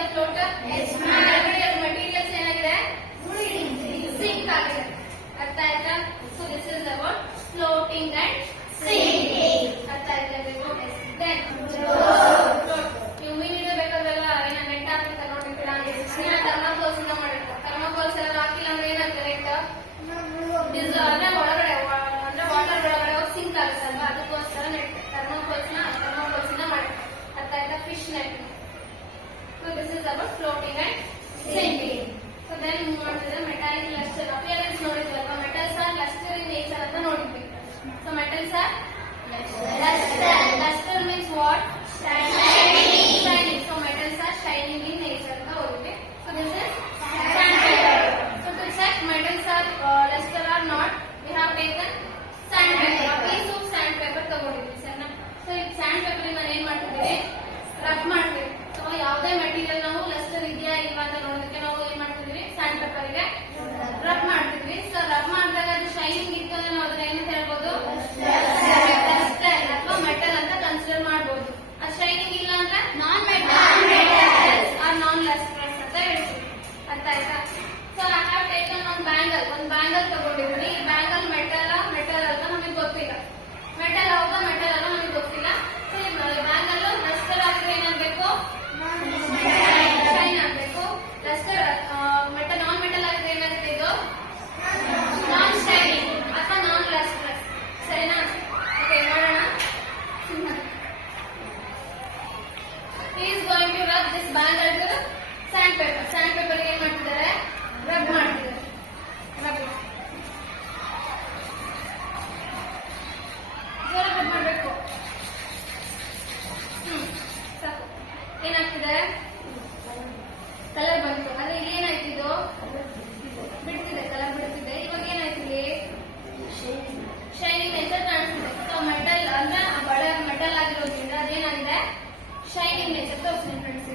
ಏನಾಗಿದೆ float materials ಏನಾಗಿದೆ ಸಿಂಕ್ ಆಗಿದೆ. ಅರ್ಥ ಆಯ್ತಾ? So this is about floating and sinking. ಅರ್ಥ ಆಯ್ತಾ? ದೆನ್ ನೀವು ಮೀನಿಗೆ ಬೇಕಾದ್ರೆಲ್ಲ ಏನ ನೆಟ್ ಹಾಕ್ತಾರೆ ನೋಡಿರ್ತೀರಾ, ಥರ್ಮಾಕೋಲ್ಸ್ ಇಂದ ಮಾಡಿರ್ತಾರೆ. ಥರ್ಮಾಕೋಲ್ಸ್ ಎಲ್ಲ ಹಾಕಿಲ್ಲ ಅಂದ್ರೆ ಏನಾಗ್ತದೆ ನೆಟ್ ಅಂದ್ರೆ ಒಳಗಡೆ ಅಂದ್ರೆ ವಾಟರ್ ಒಳಗಡೆ ಹೋಗಿ ಸಿಂಕ್ ಆಗುತ್ತಲ್ವಾ, ಅದಕ್ಕೋಸ್ಕರ ನೆಟ್ ಥರ್ಮಾಕೋಲ್ಸ್ ಇಂದ ಮಾಡಿರ್ತಾರೆ. ಅರ್ಥ ಆಯ್ತಾ? Fish net. So this is about floating and sinking. So then move ಮಾಡ್ತಿದ್ರೆ ಮೆಟಾಲಿಕ್ ಲಸ್ಟರ್. ಅಪಿಯರೆನ್ಸ್ ನೋಡಿದ್ರಲ್ವಾ, metals are lustre in nature ಅಂತ ನೋಡಿದ್ವಿ. So metals are luster means what? Shining. So metals are shining in nature ಅಂತ ಹೋಗುತ್ತೆ. So this is sandpaper. So to check metals are luster or not, we have taken sandpaper. A piece of sandpaper ತಗೊಂಡಿದ್ವಿ ಸರಿನಾ. ಸೊ ಈ sandpaper ಇಂದ ಏನ್ ಮಾಡ್ತಿದ್ದೀವಿ, ರಬ್ ಮಾಡ್ತೀವಿ. ಸೊ ಯಾವುದೇ ಮೆಟೀರಿಯಲ್ ನಾವು ಲಸ್ಟರ್ ಇದೆಯಾ ಇಲ್ವಾ ಅಂತ ನೋಡೋದಕ್ಕೆ ನಾವು ಏನ್ ಮಾಡ್ತಿದ್ವಿ, ಸ್ಯಾಂಡ್ಪೇಪರ್ ಗೆ ರಬ್ ಮಾಡ್ತಿದ್ವಿ. ಸೊ ರಬ್ ಮಾಡಿದಾಗ ಅದು ಶೈನಿಂಗ್ ಇತ್ತು ಅಂದ್ರೆ ನಾವು ಅದನ್ನ ಏನಂತ ಹೇಳ್ಬೋದು, ಅಥವಾ ಮೆಟಲ್ ಅಂತ ಕನ್ಸಿಡರ್ ಮಾಡಬಹುದು. ಅದು ಶೈನಿಂಗ್ ಇಲ್ಲ ಅಂದ್ರೆ ನಾನ್ ಮೆಟಲ್ಸ್ ಆರ್ ನಾನ್ ಲಸ್ಟರ್ಸ್ ಅಂತ ಹೇಳ್ತೀವಿ. ಅರ್ಥ ಆಯ್ತಾ? ಸೊ ಐ ಹ್ಯಾವ್ ಟೇಕನ್ ಒಂದು ಬ್ಯಾಂಗಲ್ ತಗೊಂಡಿದ್ದೀನಿ. ಈ ಬ್ಯಾಂಗಲ್ ಮೆಟಲ್ ಅಂತ ನಮಗೆ ಗೊತ್ತಿಲ್ಲ. ಮೆಟಲ್ ಹೌದಾ ಮೆಟಲ್ ಅಲ್ಲ ನಮಗೆ ಗೊತ್ತಿಲ್ಲ. ಸೊ ಈ ಬ್ಯಾಂಗಲ್ ಲಸ್ಟರ್ ಆದ್ರೆ ಏನಾಗಬೇಕು, ಶೈನ್ ಆಗಬೇಕು. ಲಸ್ಟರ್ ಮೆಟಲ್ ನಾನ್ ಮೆಟಲ್ ಆದ್ರೆ ಏನಾಗುತ್ತೆ, ಇದು ನಾನ್ ಶೈನಿಂಗ್ ಅಥವಾ ನಾನ್ ಲಸ್ಟರ್ಸ್. ಸರಿನಾ? ಓಕೆ ನೋಡೋಣ. He is going to rub this bangle to sandpaper. Sandpaper ಗೆ ಏನ್ ಮಾಡ್ತಿದ್ದಾರೆ, ರಬ್ ಮಾಡ್ತಿದ್ದಾರೆ. ಜೋರ ರಬ್ ಮಾಡಬೇಕು. ಸಾಕು. ಏನಾಗ್ತಿದೆ, ಕಲರ್ ಬಂತು. ಆದ್ರೆ ಇಲ್ಲಿ ಏನಾಯ್ತು, ಇದು ಬಿಡ್ತಿದೆ, ಕಲರ್ ಬಿಡ್ತಿದೆ. ಇವಾಗ ಏನಾಯ್ತು, ಇಲ್ಲಿ ಶೈನಿಂಗ್ ನೇಚರ್ ಕಾಣಿಸ್ತಿದೆ. ಸೊ ಮೆಟಲ್ ಅಂದ್ರೆ ಬಡ ಮೆಟಲ್ ಆಗಿರೋದ್ರಿಂದ ಅದೇನಾಗಿದೆ, ಶೈನಿಂಗ್ ನೇಚರ್ ತೋರಿಸ್ತೀನಿ ಫ್ರೆಂಡ್ಸ್.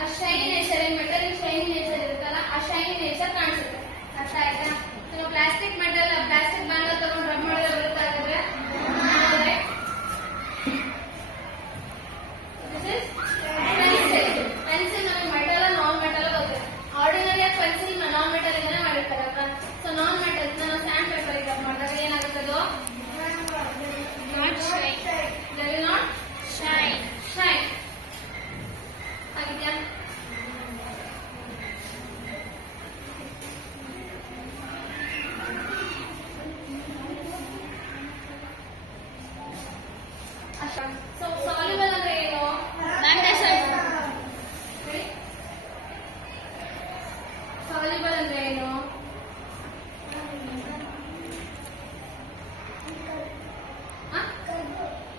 ಆ ಶೈನಿ ನೇಚರ್ ಏನ್ ಮೆಟಲ್ ಶೈನಿಂಗ್ ನೇಚರ್ ಇರುತ್ತಲ್ಲ, ಆ ಶೈನಿಂಗ್ ನೇಚರ್ ಕಾಣಿಸುತ್ತೆ. ಅರ್ಥ ಆಯ್ತಾ? ನೀವು ಪ್ಲಾಸ್ಟಿಕ್ ಬ್ಯಾಂಗಲ್ ತಗೊಂಡು ರಬ್ ಮಾಡಿದ್ರೆ ಬರುತ್ತೆ. ಹಾಗಾದ್ರೆ ಪೆನ್ಸಿಲ್ ನಮಗೆ ಮೆಟಲ್ ನಾನ್ ಮೆಟಲ್ ಗೊತ್ತಿದೆ. ಆರ್ಡಿನರಿ ಪೆನ್ಸಿಲ್ ನಾನ್ ಮೆಟಲ್ ಇಂದಾನೆ ಮಾಡಿರ್ತಾರೆ ಅಲ್ವಾ. ಸೊ ನಾನ್ ಮೆಟಲ್ಸ್ ನಾವು ಸ್ಯಾಂಡ್ ಪೇಪರ್ ಗೆ ರಬ್ ಮಾಡಿದಾಗ ಏನಾಗುತ್ತೆ, ಅದು not shine. They will not shine. ಆಗಿದ್ಯಾ? ಸೊ ಸಾಲ್ಯುಬಲ್ ಅಂದ್ರೆ ಏನು, ಸಾಲ್ಯುಬಲ್ ಅಂದ್ರೆ ಏನು,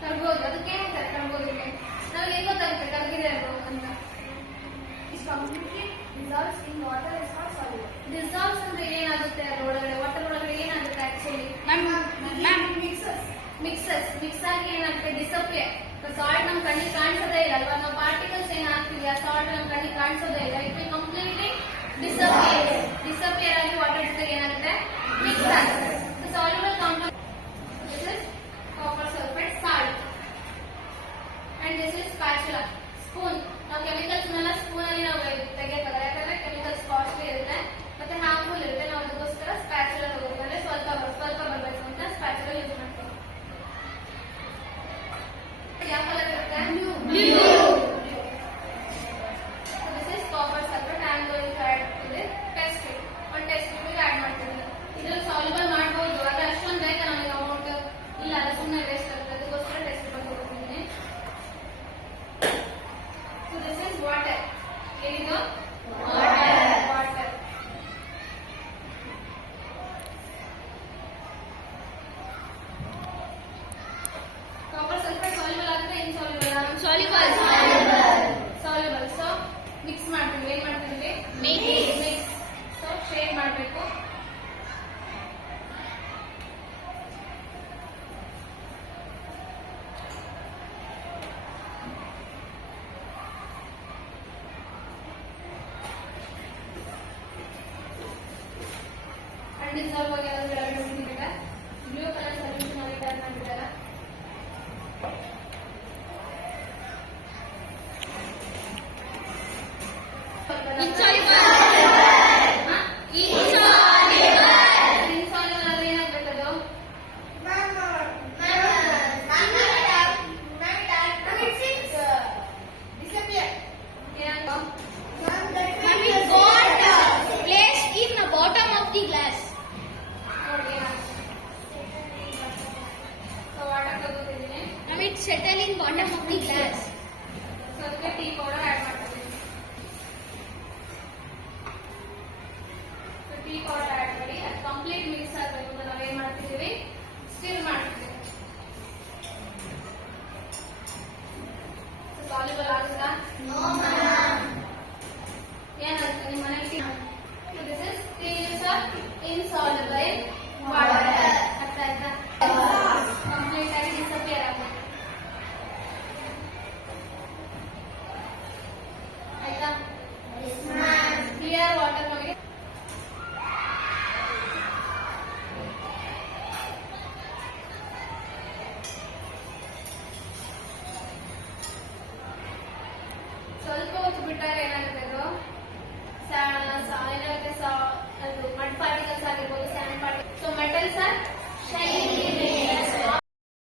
ಕರ್ಬೋದು. ಅದಕ್ಕೆ ಕರ್ಬೋದಿಗೆ ನಾವು ಹೇಗೆ ಗೊತ್ತಾಗುತ್ತೆ ಕರ್ಗಿದೆ ಅಂತ. ಡಿಸಾಲ್ವ್ಸ್ ಅಂದ್ರೆ ಏನಾಗುತ್ತೆ, ಅದರೊಳಗಡೆ ವಾಟರ್ ಒಳಗಡೆ ಏನಾಗುತ್ತೆ, ಆಕ್ಚುಲಿ ಮಿಕ್ಸ್ ಆಗಿ ಏನಾಗುತ್ತೆ, ಡಿಸಪಿಯರ್. ಸಾಲ್ಟ್ ನಮ್ ಕಣ್ಣಿಗೆ ಕಾಣಿಸೋದೇ ಇಲ್ಲ ಅಲ್ವಾ, ನಾವು ಪಾರ್ಟಿಕಲ್ಸ್ ಏನ್ ಹಾಕ್ತೀವಿ ಆ ಸಾಲ್ಟ್ ನಮ್ ಕಣ್ಣಿಗೆ ಕಾಣಿಸೋದೇ ಇಲ್ಲ. ಇಟ್ ವಿಲ್ ಕಂಪ್ಲೀಟ್ಲಿ ಡಿಸಪಿಯರ್ ಆಗಿ ವಾಟರ್ ಜೊತೆಗೆ ಏನಾಗುತ್ತೆ, ಮಿಕ್ಸ್ ಆಗುತ್ತೆ. Soluble compound this is copper sulphate salt and this is spatula spoon. ನಾವು ಕೆಮಿಕಲ್ಸ್ ನೆಲ್ಲ ಸ್ಪೂನ್ ಅಲ್ಲಿ ನಾವು ತೆಗೆಯಬೇಕಾದ್ರೆ, ಯಾಕಂದ್ರೆ ಕೆಮಿಕಲ್ಸ್ ಕಾಸ್ಟ್ಲಿ ಇರುತ್ತೆ ಮತ್ತೆ ಹಾರ್ಮ್ಫುಲ್ ಇರುತ್ತೆ. ನಾವು ಅದಕ್ಕೋಸ್ಕರ ಸ್ಪ್ಯಾಚುಲಾ ತಗೋತಾರೆ. ಸ್ವಲ್ಪ ಬರಬೇಕು ಅಂತ ಸ್ಪ್ಯಾಚುಲಾ ಯೂಸ್ ಮಾಡ್ತೀವಿ. ಯಾವ ಕಲರ್ ಇರುತ್ತೆ, blue. This is copper sulphate. I am going to add to this test tube. ಒಂದು ಟೆಸ್ಟ್ ಟ್ಯೂಬ್ ಆಡ್ ಮಾಡ್ತೀನಿ. ಇದ್ರಲ್ಲಿ ಸಾಲ್ಯುಬಲ್ ಮಾಡಬಹುದು, ಆದ್ರೆ ಅಷ್ಟೊಂದು ಬೇಕಾ ನಮಗೆ ಅಮೌಂಟ್ ಇಲ್ಲ, ಅಲ್ಲ ಸುಮ್ಮನೆ ವೇಸ್ಟ್ ಆಗುತ್ತೆ. ಅದಕ್ಕೋಸ್ಕರ ಟೆಸ್ಟ್ ಟ್ಯೂಬ್ ತಗೋತೀನಿ. So this is water. ಏನಿದು, ವಾಟರ್. ಕಾಪರ್ ಸಲ್ಫೇಟ್ ಸಾಲ್ಯುಬಲ್ ಆಗುತ್ತೆ, ಇನ್ಸಾಲ್ಯುಬಲ್ ಸಾಲ್ಯುಬಲ್. ಸೊ ಮಿಕ್ಸ್ ಮಾಡ್ತೀವಿ. ಏನ್ ಮಾಡ್ತೀವಿ, ಮಿಕ್ಸ್. ಸೊ ಶೇಡ್ ಮಾಡಬೇಕು. ಡಿಸಾಲ್ವ್ ಆಗಿ ಅದರ ಕೆಳಗಡೆ ಬಿಟ್ಟಿದ್ದೀರಾ, ಬ್ಲೂ ಕಲರ್ ಸೊಲ್ಯೂಷನ್ ಆಗಿ ಟರ್ನ್ ಮಾಡಿದ್ದೀರಾ. ಏನಾಗುತ್ತೆ ನಿಮ್ಮ ಮನೆಗೆ this is 3 use of insoluble water. ಅರ್ಥ ಆಯ್ತಾ? ಕಂಪ್ಲೀಟ್ ಆಗಿ ಡಿಸಪಿಯರ್ ಆಗುತ್ತೆ. ಆಯ್ತಾ? ಕ್ಲಿಯರ್ ವಾಟರ್ ನಮಗೆ ಸ್ವಲ್ಪ ಹೊತ್ತು ಬಿಟ್ಟಾಗ ಏನಾಗುತ್ತೆ